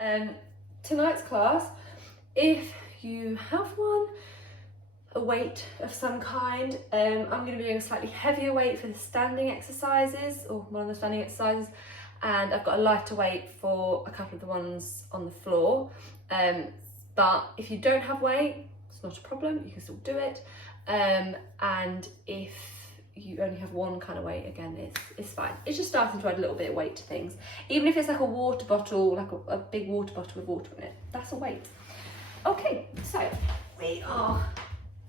Tonight's class, if you have one, a weight of some kind, I'm going to be doing a slightly heavier weight for the standing exercises, or one of the standing exercises, and I've got a lighter weight for a couple of the ones on the floor. But if you don't have weight, it's not a problem, you can still do it. And if you only have one kind of weight, again, it's fine. It's just starting to add a little bit of weight to things. Even if it's like a water bottle, like a big water bottle with water in it, that's a weight. Okay, so we are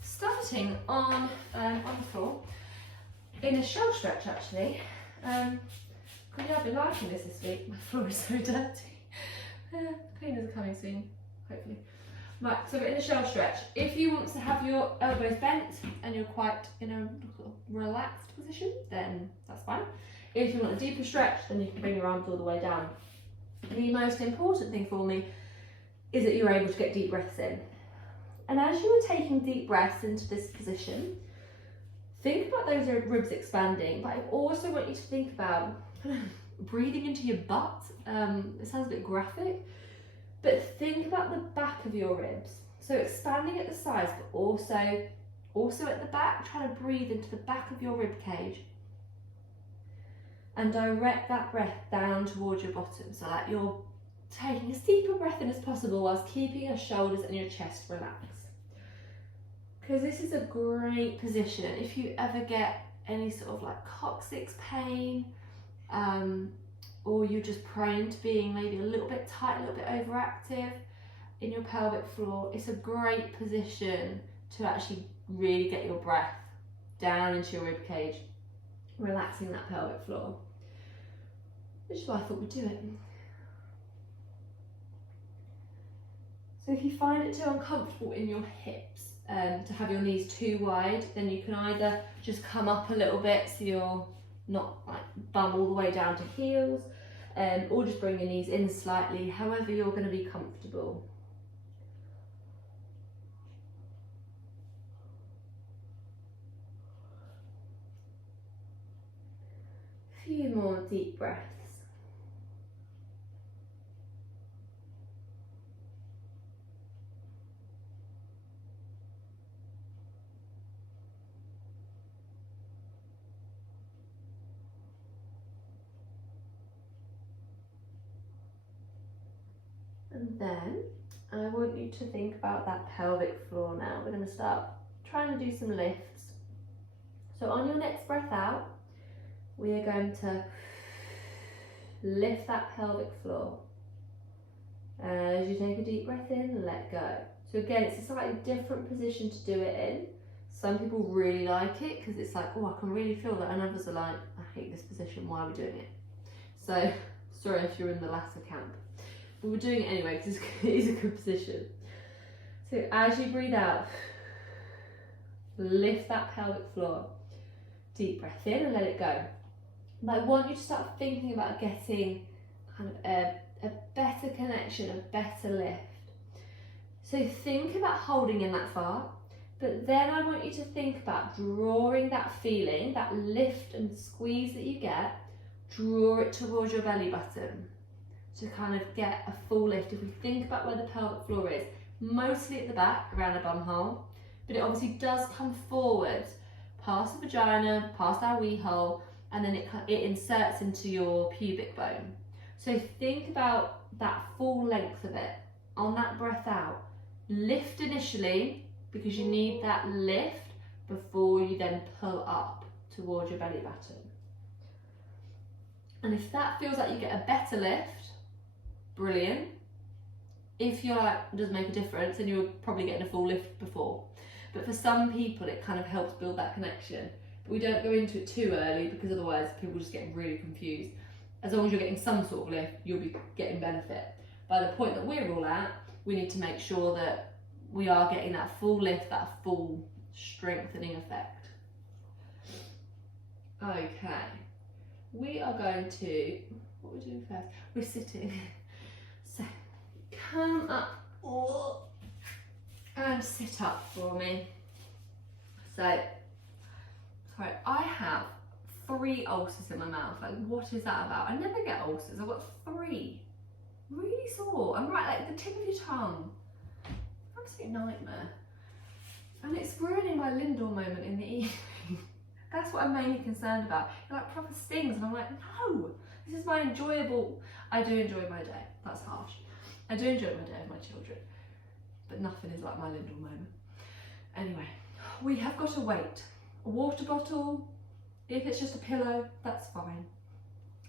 starting on the floor in a shell stretch, actually. I've been liking this week. My floor is so dirty. Cleaners are coming soon, hopefully. Right, so we're in a shell stretch. If you want to have your elbows bent and you're quite in a relaxed position, then that's fine. If you want a deeper stretch, then you can bring your arms all the way down. The most important thing for me is that you're able to get deep breaths in. And as you are taking deep breaths into this position, think about those ribs expanding, but I also want you to think about breathing into your butt. It sounds a bit graphic, but think about the back of your ribs. So expanding at the sides, but also at the back, trying to breathe into the back of your rib cage. And direct that breath down towards your bottom, so that you're taking as deep a breath in as possible whilst keeping your shoulders and your chest relaxed. Because this is a great position if you ever get any sort of like coccyx pain, or you're just prone to being maybe a little bit tight, a little bit overactive in your pelvic floor. It's a great position to actually really get your breath down into your rib cage, relaxing that pelvic floor, which is why I thought we'd do it. So if you find it too uncomfortable in your hips to have your knees too wide, then you can either just come up a little bit so you're not like bum all the way down to heels, or just bring your knees in slightly, however you're going to be comfortable. A few more deep breaths. And then I want you to think about that pelvic floor now. We're going to start trying to do some lifts. So on your next breath out, we are going to lift that pelvic floor. As you take a deep breath in, let go. So again, it's a slightly different position to do it in. Some people really like it because it's like, oh, I can really feel that, and others are like, I hate this position, why are we doing it? So, sorry if you're in the latter camp. But we're doing it anyway because it is a good position. So as you breathe out, lift that pelvic floor. Deep breath in and let it go. And I want you to start thinking about getting kind of a better connection, a better lift. So think about holding in that far, but then I want you to think about drawing that feeling, that lift and squeeze that you get, draw it towards your belly button to kind of get a full lift. If we think about where the pelvic floor is, mostly at the back around the bum hole, but it obviously does come forward past the vagina, past our wee hole, and then it inserts into your pubic bone. So think about that full length of it. On that breath out, lift initially, because you need that lift before you then pull up towards your belly button. And if that feels like you get a better lift, brilliant. If you're like, it doesn't make a difference, then you're probably getting a full lift before. But for some people, it kind of helps build that connection. But we don't go into it too early because otherwise people just get really confused. As long as you're getting some sort of lift, you'll be getting benefit. By the point that we're all at, we need to make sure that we are getting that full lift, that full strengthening effect. Okay, we are going to, what are we doing first? We're sitting. So, come up and sit up for me. So, sorry, I have 3 ulcers in my mouth. Like, what is that about? I never get ulcers. I've got 3. really sore. I'm right, like the tip of your tongue. Absolute nightmare. And it's ruining my Lindor moment in the evening. That's what I'm mainly concerned about. It like proper stings, and I'm like, no, this is my enjoyable. I do enjoy my day. That's harsh. I do enjoy my day with my children, but nothing is like my Lindor moment. Anyway, we have got a weight. A water bottle, if it's just a pillow, that's fine.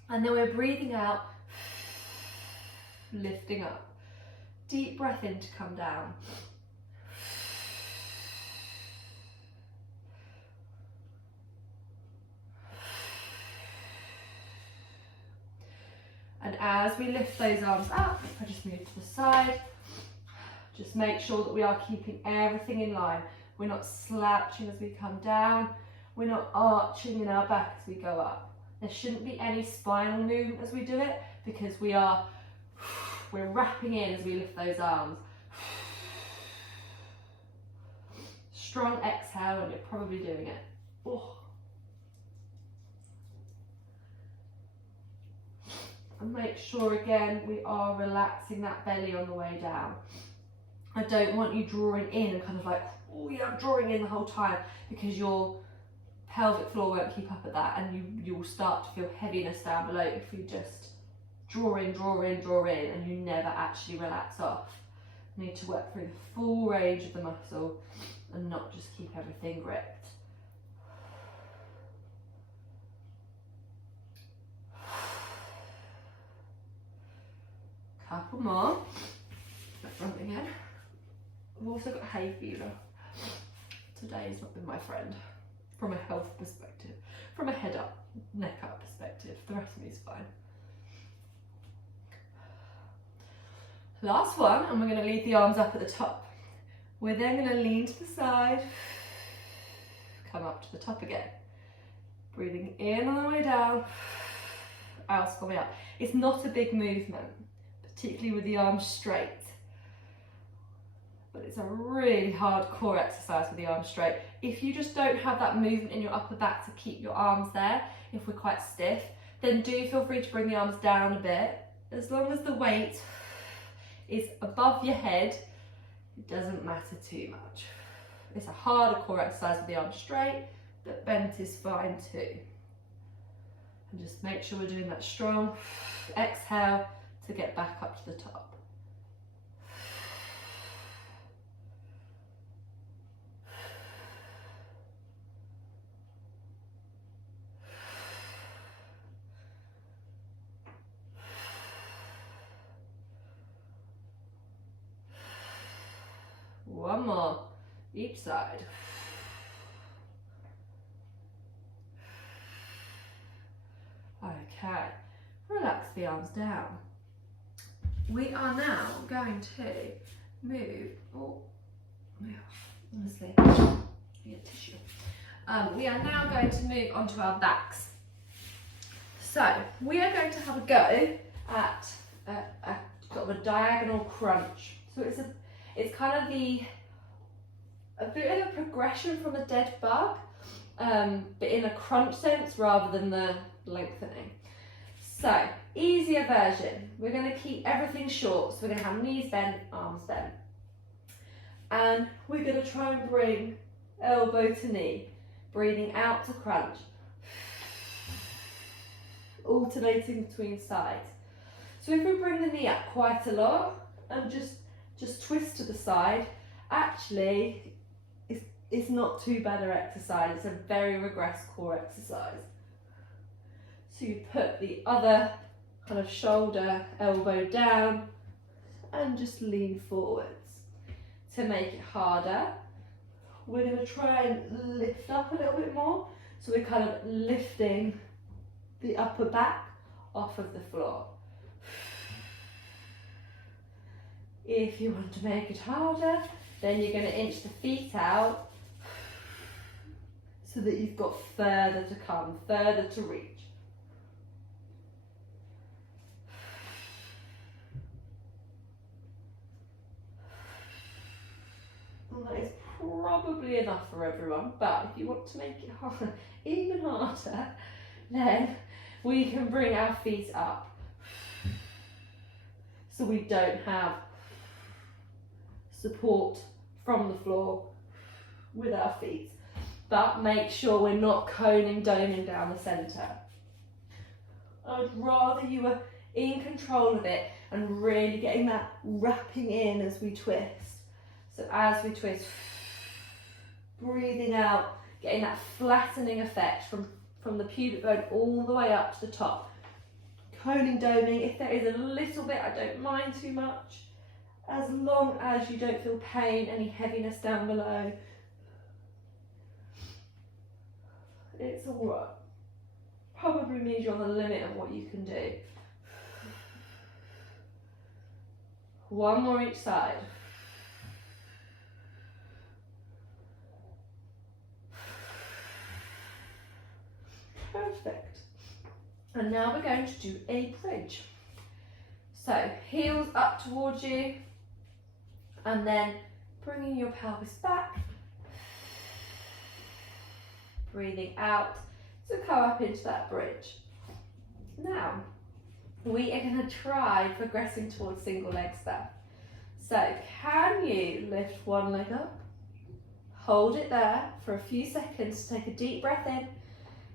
And then we're breathing out, lifting up. Deep breath in to come down. And as we lift those arms up, I just move to the side. Just make sure that we are keeping everything in line. We're not slouching as we come down. We're not arching in our back as we go up. There shouldn't be any spinal movement as we do it, because we're wrapping in as we lift those arms. Strong exhale, and you're probably doing it. Oh. And make sure again we are relaxing that belly on the way down. I don't want you drawing in and kind of like, oh yeah, I'm drawing in the whole time, because your pelvic floor won't keep up at that, and you will start to feel heaviness down below if you just draw in, and you never actually relax off. You need to work through the full range of the muscle and not just keep everything gripped. Couple more. Front again. I've also got hay fever. Today's not been my friend from a health perspective. From a head up, neck up perspective, the rest of me is fine. Last one, and we're going to leave the arms up at the top. We're then going to lean to the side, come up to the top again. Breathing in on the way down, out on the way up. It's not a big movement, particularly with the arms straight. But it's a really hard core exercise with the arms straight. If you just don't have that movement in your upper back to keep your arms there, if we're quite stiff, then do feel free to bring the arms down a bit. As long as the weight is above your head, it doesn't matter too much. It's a harder core exercise with the arms straight, but bent is fine too. And just make sure we're doing that strong exhale to get back up to the top. One more, each side. Okay, relax the arms down. We are now going to move, honestly, get tissue. We are now going to move onto our backs. So we are going to have a go at a sort of a diagonal crunch. So it's kind of a bit of a progression from a dead bug, but in a crunch sense rather than the lengthening. So, easier version. We're going to keep everything short. So we're going to have knees bent, arms bent. And we're going to try and bring elbow to knee, breathing out to crunch, alternating between sides. So if we bring the knee up quite a lot and just twist to the side, actually it's not too bad an exercise. It's a very regressed core exercise. So you put the other kind of shoulder, elbow down, and just lean forwards. To make it harder, we're going to try and lift up a little bit more. So we're kind of lifting the upper back off of the floor. If you want to make it harder, then you're going to inch the feet out so that you've got further to come, further to reach. And that is probably enough for everyone, but if you want to make it harder, even harder, then we can bring our feet up. so we don't have support from the floor with our feet. But make sure we're not coning, doming down the centre. I would rather you were in control of it and really getting that wrapping in as we twist. So as we twist, breathing out, getting that flattening effect from the pubic bone all the way up to the top. Coning, doming, if there is a little bit, I don't mind too much, as long as you don't feel pain, any heaviness down below. It's all right. Probably means you're on the limit of what you can do. One more each side. Perfect. And now we're going to do a bridge. So heels up towards you, and then bringing your pelvis back, breathing out to come up into that bridge. Now, we are going to try progressing towards single leg stuff. So can you lift one leg up, hold it there for a few seconds, take a deep breath in.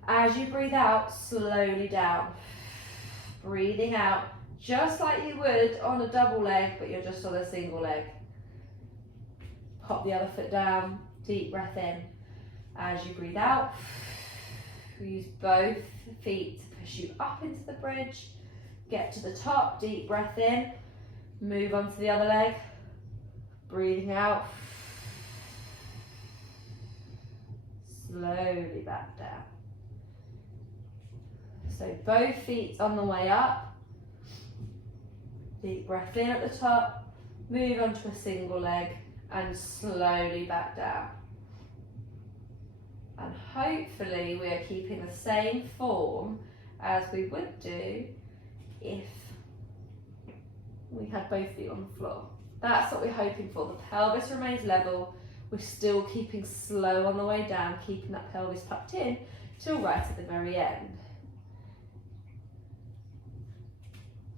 As you breathe out, slowly down. Breathing out, just like you would on a double leg, but you're just on a single leg. Pop the other foot down, deep breath in. As you breathe out, use both feet to push you up into the bridge. Get to the top, deep breath in. Move on to the other leg. Breathing out. Slowly back down. So both feet on the way up. Deep breath in at the top. Move on to a single leg and slowly back down. And hopefully we are keeping the same form as we would do if we had both feet on the floor. That's what we're hoping for. The pelvis remains level. We're still keeping slow on the way down, keeping that pelvis tucked in till right at the very end.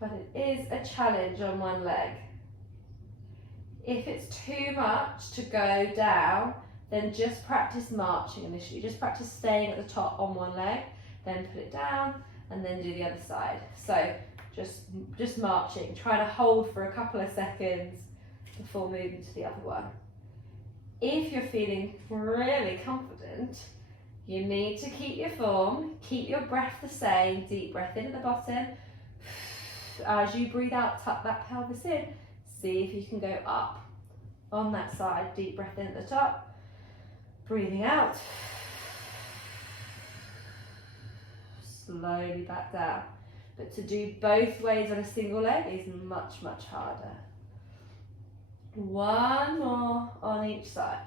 But it is a challenge on one leg. If it's too much to go down, then just practice marching initially. Just practice staying at the top on one leg, then put it down, and then do the other side. So just marching, try to hold for a couple of seconds before moving to the other one. If you're feeling really confident, you need to keep your form, keep your breath the same, deep breath in at the bottom. As you breathe out, tuck that pelvis in, see if you can go up on that side, deep breath in at the top, breathing out, slowly back down. But to do both ways on a single leg is much, much harder. One more on each side.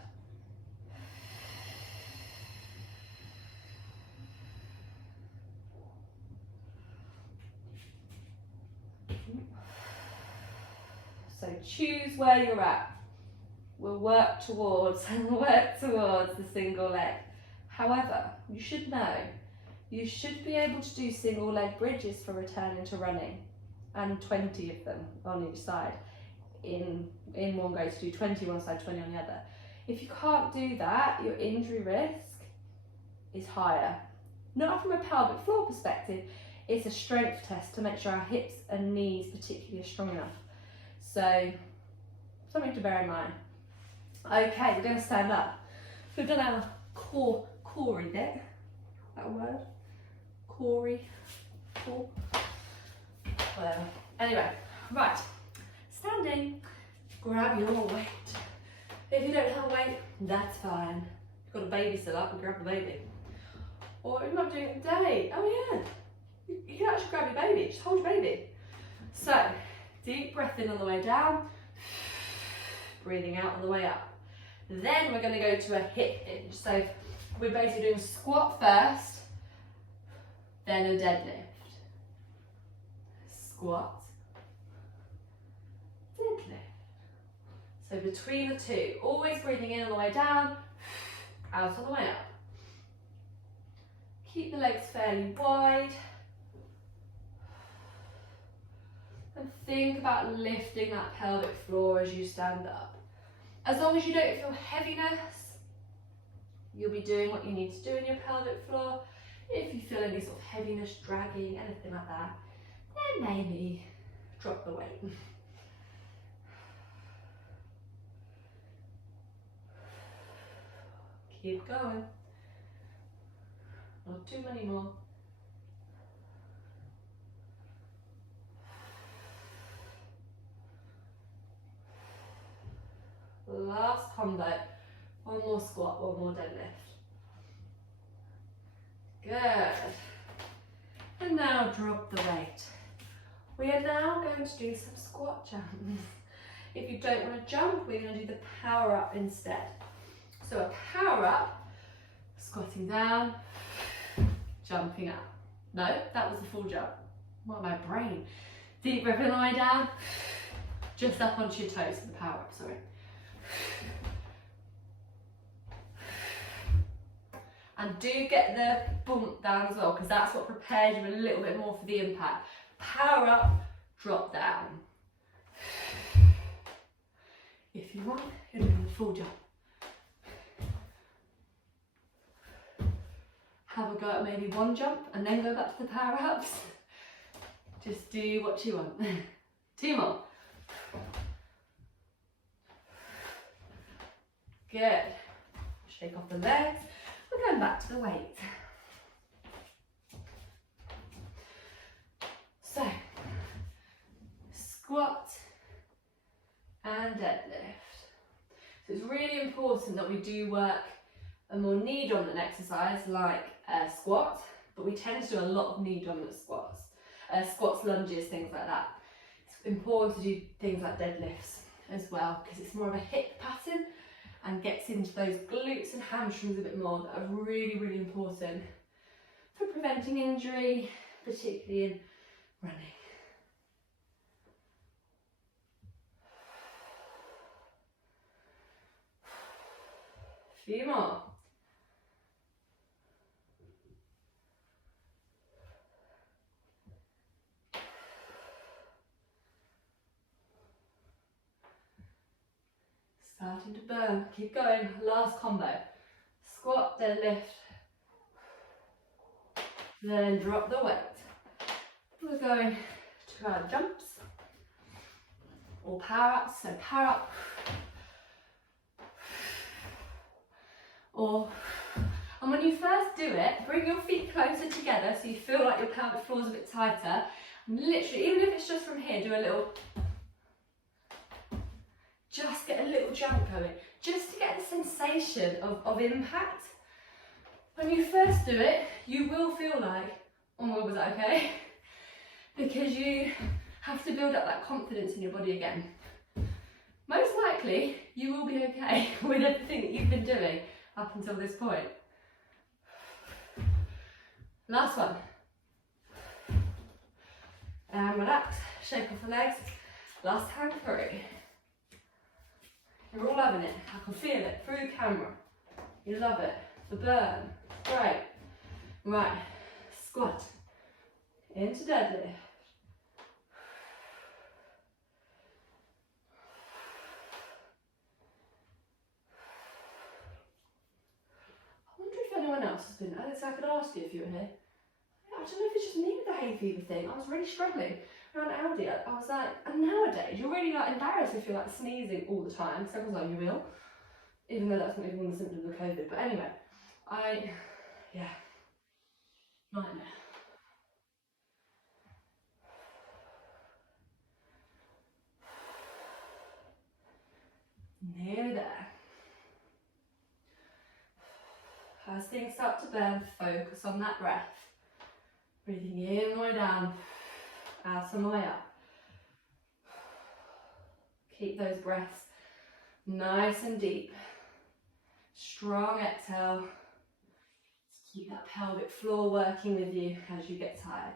So choose where you're at. We'll work towards the single leg. However, you should know, you should be able to do single leg bridges for returning to running, and 20 of them on each side in one go, to do 20 one side, 20 on the other. If you can't do that, your injury risk is higher. Not from a pelvic floor perspective, it's a strength test to make sure our hips and knees particularly are strong enough. So, something to bear in mind. Okay, we're going to stand up. So we've done our core bit. That a word? Core. Whatever. Anyway, right. Standing. Grab your weight. If you don't have a weight, that's fine. You've got a baby still up, and grab the baby. Or if you're not doing it today, oh yeah, you can actually grab your baby. Just hold your baby. So, deep breath in on the way down. Breathing out on the way up. Then we're going to go to a hip hinge. So we're basically doing a squat first, then a deadlift. Squat, deadlift. So between the two, always breathing in on the way down, out on the way up. Keep the legs fairly wide. And and think about lifting that pelvic floor as you stand up. As long as you don't feel heaviness, you'll be doing what you need to do in your pelvic floor. If you feel any sort of heaviness, dragging, anything like that, then maybe drop the weight. Keep going. Not too many more. Last combo. One more squat, one more deadlift. Good. And now drop the weight. We are now going to do some squat jumps. If you don't want to jump, we're going to do the power up instead. So a power up, squatting down, jumping up. No, that was a full jump. What, my brain? Deep breath and lie down, just up onto your toes for the power up, sorry. And do get the bump down as well, because that's what prepares you a little bit more for the impact. Power up, drop down. If you want, you're doing a full jump. Have a go at maybe one jump and then go back to the power ups. Just do what you want. 2 more. Good. Shake off the legs. We're going back to the weight. So, squat and deadlift. So it's really important that we do work a more knee dominant exercise like a squat, but we tend to do a lot of knee dominant squats. Squats, lunges, things like that. It's important to do things like deadlifts as well, because it's more of a hip pattern and gets into those glutes and hamstrings a bit more, that are really, really important for preventing injury, particularly in running. A few more. Starting to burn. Keep going. Last combo. Squat, deadlift. Then drop the weight. We're going to our jumps or power ups. So power up and when you first do it, bring your feet closer together so you feel like your pelvic floor is a bit tighter. And literally, even if it's just from here, do a little. Just get a little jump going, just to get the sensation of impact. When you first do it, you will feel like, oh my God, was that okay? Because you have to build up that confidence in your body again. Most likely, you will be okay with everything that you've been doing up until this point. Last one. And relax, shake off the legs. Last time through. You're all loving it. I can feel it through the camera. You love it. The burn. Great. Right. Squat. Into deadlift. I wonder if anyone else has been. Alex, I could ask you if you were here. I don't know if it's just me with the hay fever thing. I was really struggling around Audi. I was like, and nowadays you're really like embarrassed if you're like sneezing all the time. So I was like, you will, even though that's not even one of the symptoms of COVID. But anyway, yeah, nightmare. Nearly there. As things start to burn, focus on that breath. Breathing in all the way down, out and the way up. Keep those breaths nice and deep. Strong exhale. Keep that pelvic floor working with you as you get tired.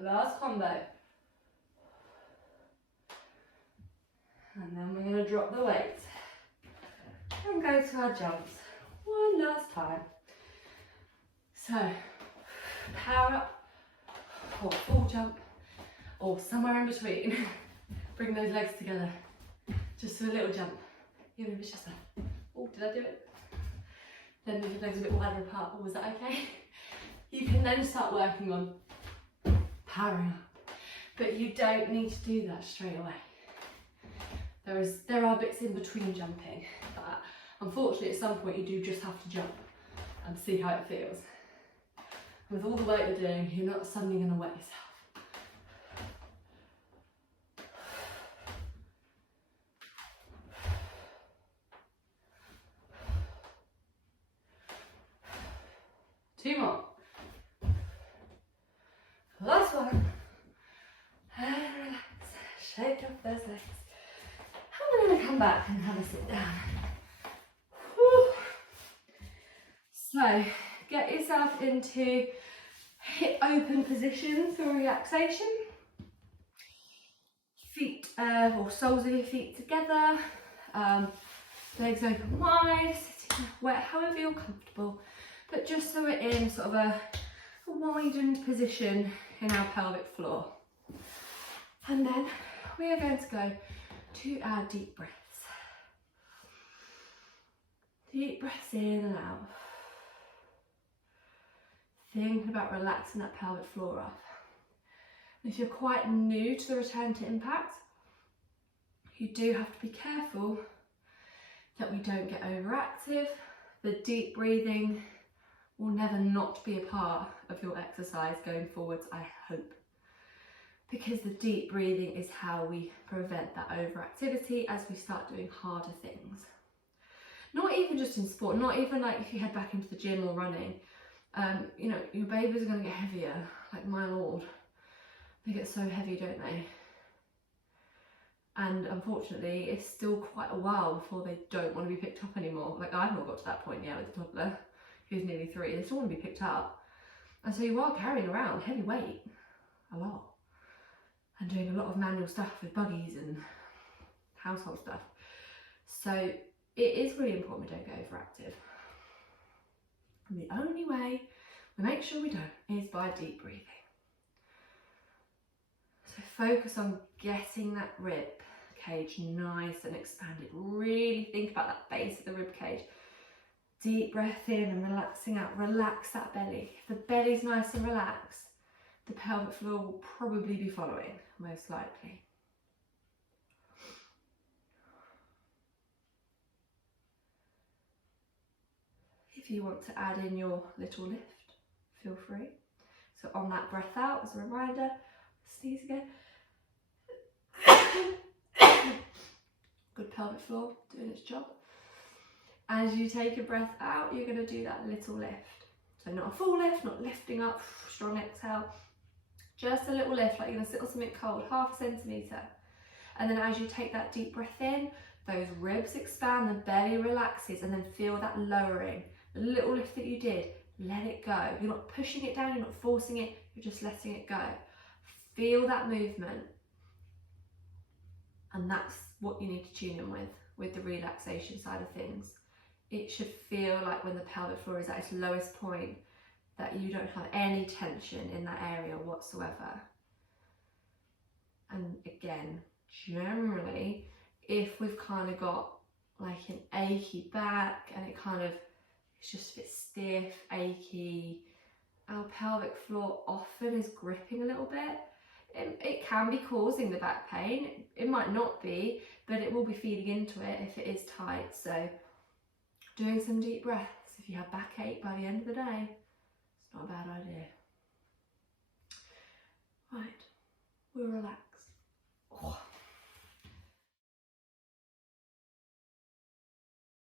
Last combo. And then we're going to drop the weight. And go to our jumps. One last time. So, power up, or full jump, or somewhere in between. Bring those legs together, just do a little jump, even if it's just a, oh, did I do it? Then move your legs a bit wider apart. Oh, was that okay? You can then start working on powering up, but you don't need to do that straight away. There are bits in between jumping, but unfortunately at some point you do just have to jump and see how it feels. With all the weight you're doing, you're not suddenly going to wet yourself. Two more. Last one. And relax. Shake off those legs. I'm going to come back and have a sit down. Whew. So, get yourself into hip open position for relaxation. Feet or soles of your feet together. Legs open wide, sitting wet, however you're comfortable. But just so we're in sort of a widened position in our pelvic floor. And then we are going to go to our deep breaths. Deep breaths in and out. Thinking about relaxing that pelvic floor up. If you're quite new to the return to impact, you do have to be careful that we don't get overactive. The deep breathing will never not be a part of your exercise going forwards, I hope. Because the deep breathing is how we prevent that overactivity as we start doing harder things. Not even just in sport, not even like if you head back into the gym or running. You know, your babies are going to get heavier, like my lord. They get so heavy, don't they? And unfortunately, it's still quite a while before they don't want to be picked up anymore. Like, I've not got to that point yet with the toddler, who's nearly 3. They still want to be picked up. And so you are carrying around heavy weight, a lot. And doing a lot of manual stuff with buggies and household stuff. So it is really important we don't get overactive. And the only way we make sure we don't is by deep breathing. So focus on getting that rib cage nice and expanded. Really think about that base of the rib cage. Deep breath in and relaxing out. Relax that belly. If the belly's nice and relaxed, the pelvic floor will probably be following, most likely. If you want to add in your little lift, feel free. So on that breath out, as a reminder, sneeze again. Good pelvic floor, doing its job. As you take a breath out, you're going to do that little lift. So not a full lift, not lifting up, strong exhale. Just a little lift, like you're going to sit on something cold, 0.5 centimetre. And then as you take that deep breath in, those ribs expand, the belly relaxes, and then feel that lowering. The little lift that you did, let it go. You're not pushing it down, you're not forcing it, you're just letting it go. Feel that movement. And that's what you need to tune in with the relaxation side of things. It should feel like when the pelvic floor is at its lowest point, that you don't have any tension in that area whatsoever. And again, generally, if we've kind of got like an achy back and it kind of, it's just a bit stiff, achy, our pelvic floor often is gripping a little bit. It can be causing the back pain. It might not be, but it will be feeding into it if it is tight. So doing some deep breaths, if you have backache by the end of the day, it's not a bad idea. Right, we're relaxed.